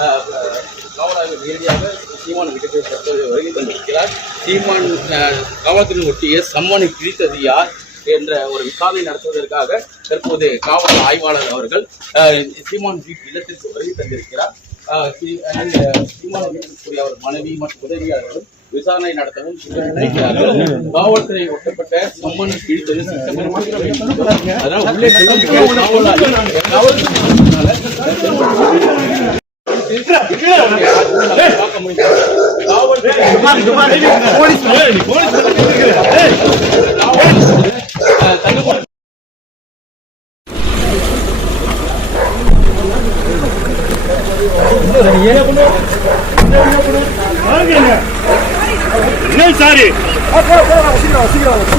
காவல் ஆய்வு இறுதியாக சீமான் வீட்டுக்கு வருகை தந்திருக்கிறார். சீமான் காவல்துறை ஒட்டிய சம்மனை பிரித்தது யார் என்ற ஒரு விசாரணை நடத்துவதற்காக தற்போது காவல் ஆய்வாளர் அவர்கள் சீமான் வீட்டு இல்லத்திற்கு வருகை தந்திருக்கிறார். சீமான் வீட்டிற்குரிய அவர் மனைவி மற்றும் உதவியாளர்களும் விசாரணை நடத்தவும் காவல்துறை ஒட்டப்பட்ட சம்மன் கிழித்தது அதனால் உள்ளே சாரி சீக்கிரம்